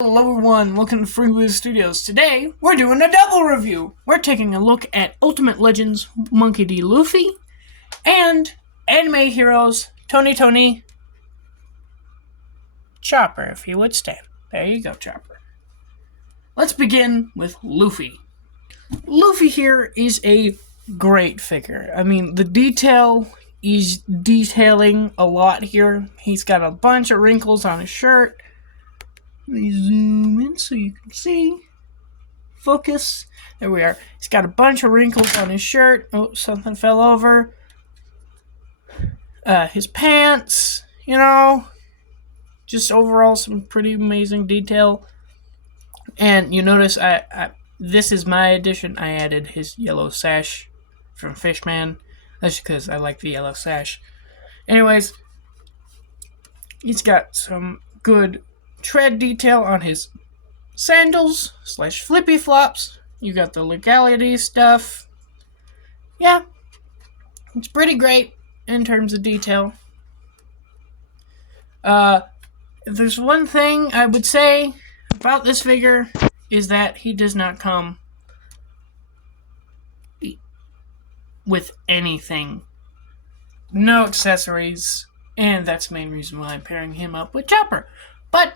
Hello everyone, welcome to FreeWiz Studios. Today, we're doing a double review. We're taking a look at Ultimate Legends Monkey D. Luffy and Anime Heroes Tony Chopper, if he would stand. There you go, Chopper. Let's begin with Luffy. Luffy here is a great figure. I mean, the detail is detailing a lot here. He's got a bunch of wrinkles on his shirt. Let me zoom in so you can see. Focus. There we are. He's got a bunch of wrinkles on his shirt. Oh, something fell over. His pants, just overall some pretty amazing detail. And you notice this is my addition. I added his yellow sash from Fishman. That's because I like the yellow sash. Anyways, he's got some good tread detail on his sandals / flippy flops. You got the legality stuff. Yeah, it's pretty great in terms of detail. If there's one thing I would say about this figure is that he does not come with anything. No accessories, and that's the main reason why I'm pairing him up with Chopper. But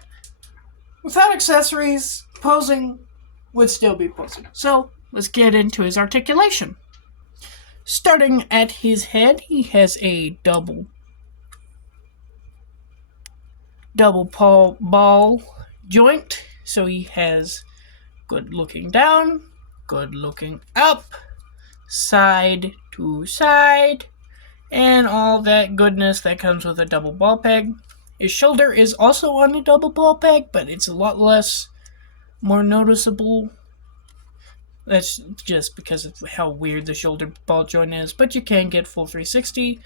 without accessories, posing would still be posing. So, let's get into his articulation. Starting at his head, he has a double ball joint. So he has good looking down, good looking up, side to side, and all that goodness that comes with a double ball peg. His shoulder is also on a double ball peg, but it's a lot more noticeable. That's just because of how weird the shoulder ball joint is, but you can get full 360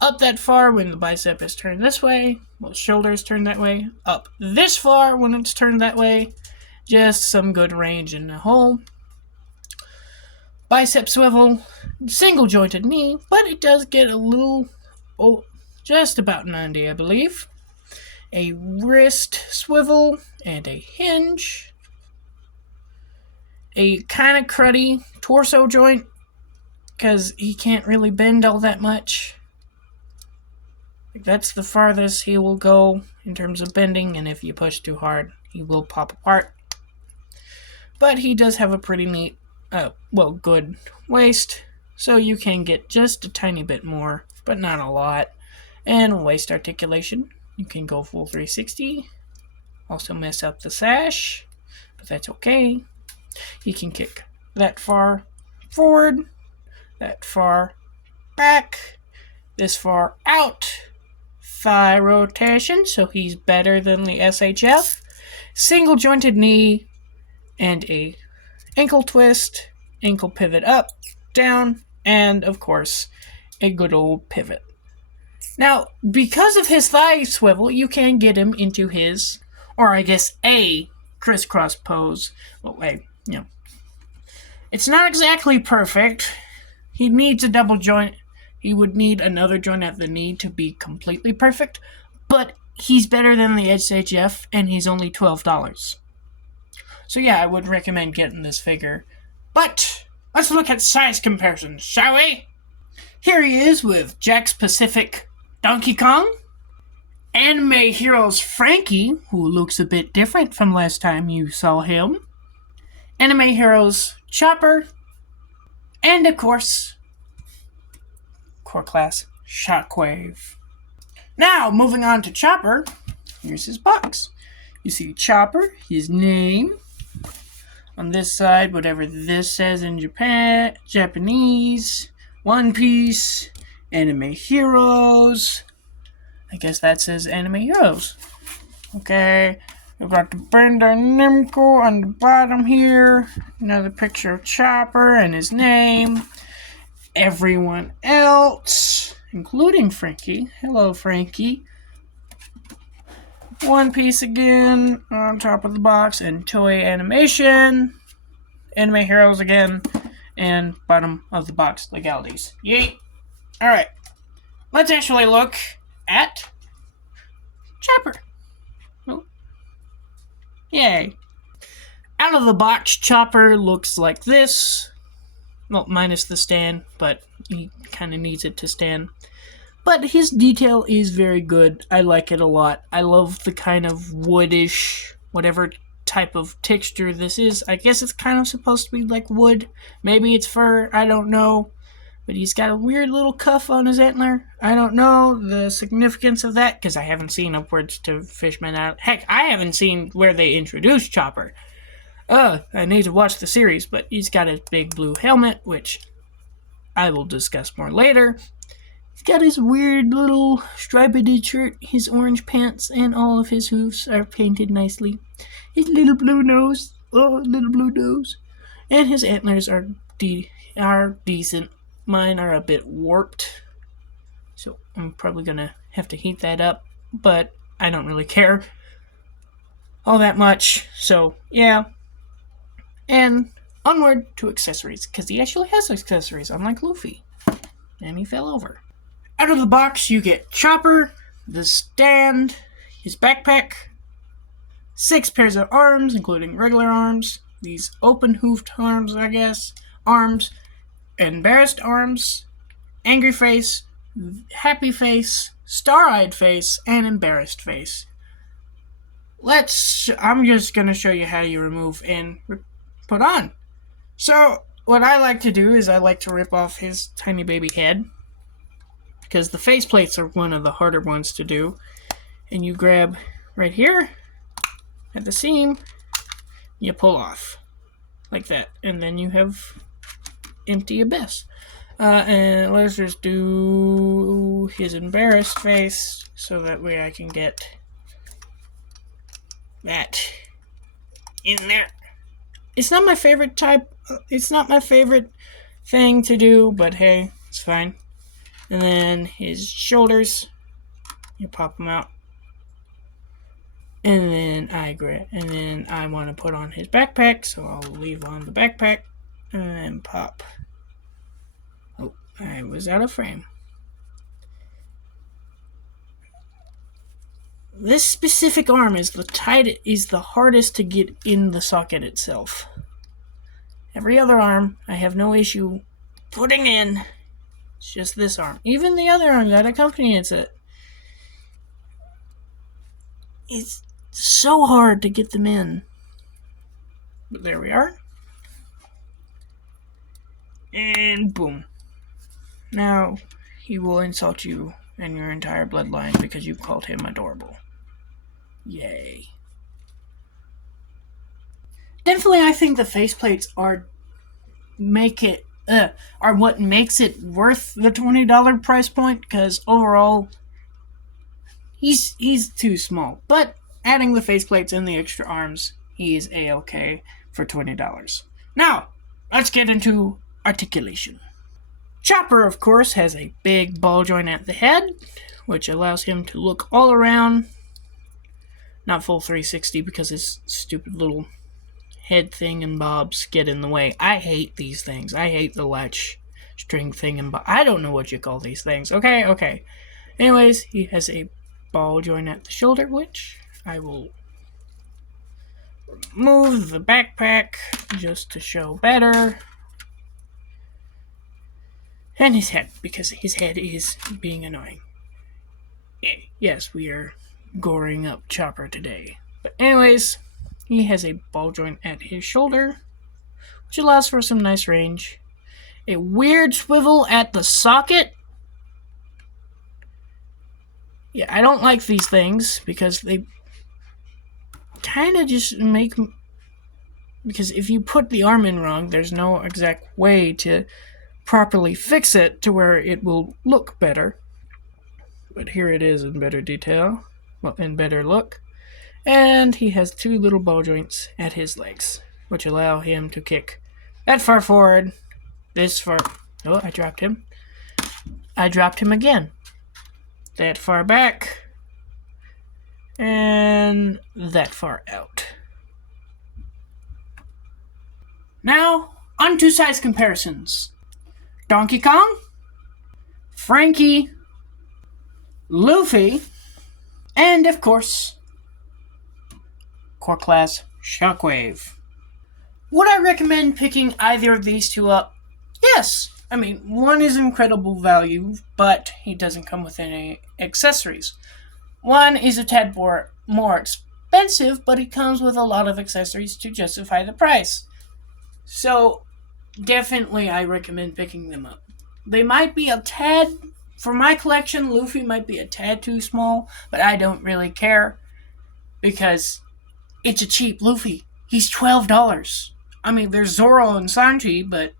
up that far when the bicep is turned this way, well, the shoulder is turned that way, up this far when it's turned that way. Just some good range in the whole. Bicep swivel, single jointed knee, but it does get a little, just about 90, I believe. A wrist swivel and a hinge. A kind of cruddy torso joint because he can't really bend all that much. That's the farthest he will go in terms of bending, and if you push too hard, he will pop apart. But he does have a pretty neat, good waist, so you can get just a tiny bit more, but not a lot. And waist articulation. You can go full 360. Also mess up the sash, but that's okay. You can kick that far forward, that far back, this far out. Thigh rotation, so he's better than the SHF. Single jointed knee and a ankle twist, ankle pivot up, down, and of course, a good old pivot. Now, because of his thigh swivel, you can get him into his, or I guess a crisscross pose. Well, it's not exactly perfect. He needs a double joint. He would need another joint at the knee to be completely perfect, but he's better than the SHF, and he's only $12. So yeah, I would recommend getting this figure. But let's look at size comparisons, shall we? Here he is with Jakks Pacific Donkey Kong, Anime Heroes Frankie, who looks a bit different from last time you saw him, Anime Heroes Chopper, and of course, Core Class Shockwave. Now, moving on to Chopper, here's his box. You see Chopper, his name. On this side, whatever this says in Japanese, One Piece, Anime Heroes. I guess that says Anime Heroes. Okay, we've got the Bandai Namco on the bottom here. Another picture of Chopper and his name. Everyone else, including Frankie. Hello, Frankie. One Piece again on top of the box, and Toei Animation. Anime Heroes again, and bottom of the box legalities. Yay! Alright, let's actually look at Chopper. Oh. Yay. Out of the box, Chopper looks like this. Well, minus the stand, but he kind of needs it to stand. But his detail is very good. I like it a lot. I love the kind of woodish, whatever type of texture this is. I guess it's kind of supposed to be like wood. Maybe it's fur. I don't know. But he's got a weird little cuff on his antler. I don't know the significance of that because I haven't seen Upwards to Fishman Island. Heck, I haven't seen where they introduced Chopper. I need to watch the series, but he's got his big blue helmet, which I will discuss more later. He's got his weird little striped shirt, his orange pants, and all of his hooves are painted nicely. His little blue nose, little blue nose. And his antlers are decent. Mine are a bit warped, so I'm probably going to have to heat that up, but I don't really care all that much, so yeah. And onward to accessories, because he actually has accessories, unlike Luffy. And he fell over. Out of the box, you get Chopper, the stand, his backpack, 6 pairs of arms, including regular arms, these open-hoofed arms, I guess, arms, embarrassed arms, angry face, happy face, star-eyed face, and embarrassed face. I'm just going to show you how you remove and put on. So, what I like to do is I like to rip off his tiny baby head, because the face plates are one of the harder ones to do. And you grab right here at the seam, you pull off like that, and then you have empty abyss. And let's just do his embarrassed face so that way I can get that in there. It's not my favorite type. It's not my favorite thing to do, but hey, it's fine. And then his shoulders, you pop them out. And then I want to put on his backpack, so I'll leave on the backpack and then pop. Oh, I was out of frame. This specific arm is the hardest to get in the socket itself. Every other arm, I have no issue putting in. It's just this arm. Even the other arm that accompanies it. It's so hard to get them in. But there we are. And boom. Now, he will insult you and your entire bloodline because you called him adorable. Yay. Definitely, I think the faceplates are what makes it worth the $20 price point, because overall, he's too small. But adding the faceplates and the extra arms, he is A-okay for $20. Now, let's get into articulation. Chopper, of course, has a big ball joint at the head, which allows him to look all around. Not full 360 because his stupid little head thing and bobs get in the way. I hate these things. I hate the latch string thing and bob. I don't know what you call these things. Okay. Anyways, he has a ball joint at the shoulder, which I will remove the backpack just to show better. And his head, because his head is being annoying. Yes, we are goring up Chopper today. But anyways, he has a ball joint at his shoulder, which allows for some nice range. A weird swivel at the socket. Yeah, I don't like these things because they kind of just make... Because if you put the arm in wrong, there's no exact way to properly fix it to where it will look better. But here it is in better detail. Well, in better look. And he has 2 little ball joints at his legs, which allow him to kick that far forward, this far... Oh, I dropped him. I dropped him again. That far back, and that far out. Now, on to size comparisons. Donkey Kong, Frankie, Luffy, and of course, core class Shockwave. Would I recommend picking either of these two up? Yes. I mean, one is incredible value, but he doesn't come with any accessories. One is a tad more expensive, but it comes with a lot of accessories to justify the price. So, definitely I recommend picking them up. They might be a tad, for my collection, Luffy might be a tad too small, but I don't really care because it's a cheap Luffy. He's $12. I mean, there's Zoro and Sanji, but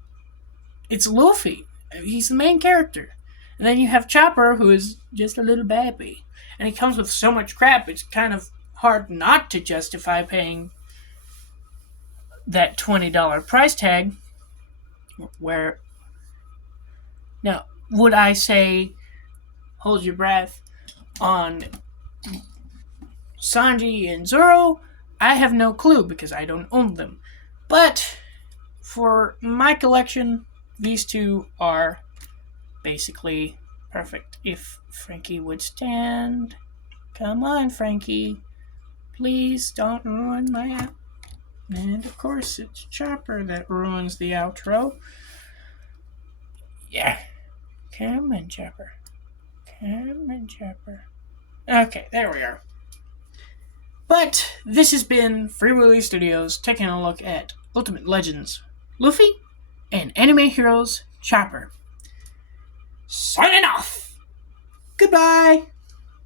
it's Luffy. He's the main character. And then you have Chopper, who is just a little baby. And he comes with so much crap, it's kind of hard not to justify paying that $20 price tag. Where, now, would I say hold your breath on Sanji and Zoro? I have no clue because I don't own them. But for my collection, these two are basically perfect. If Frankie would stand. Come on, Frankie. Please don't ruin my outro. And of course, it's Chopper that ruins the outro. Yeah. Come on, Chopper. Come on, Chopper. Okay, there we are. But this has been Free Willy Studios taking a look at Ultimate Legends Luffy and Anime Heroes Chopper. Signing off! Goodbye!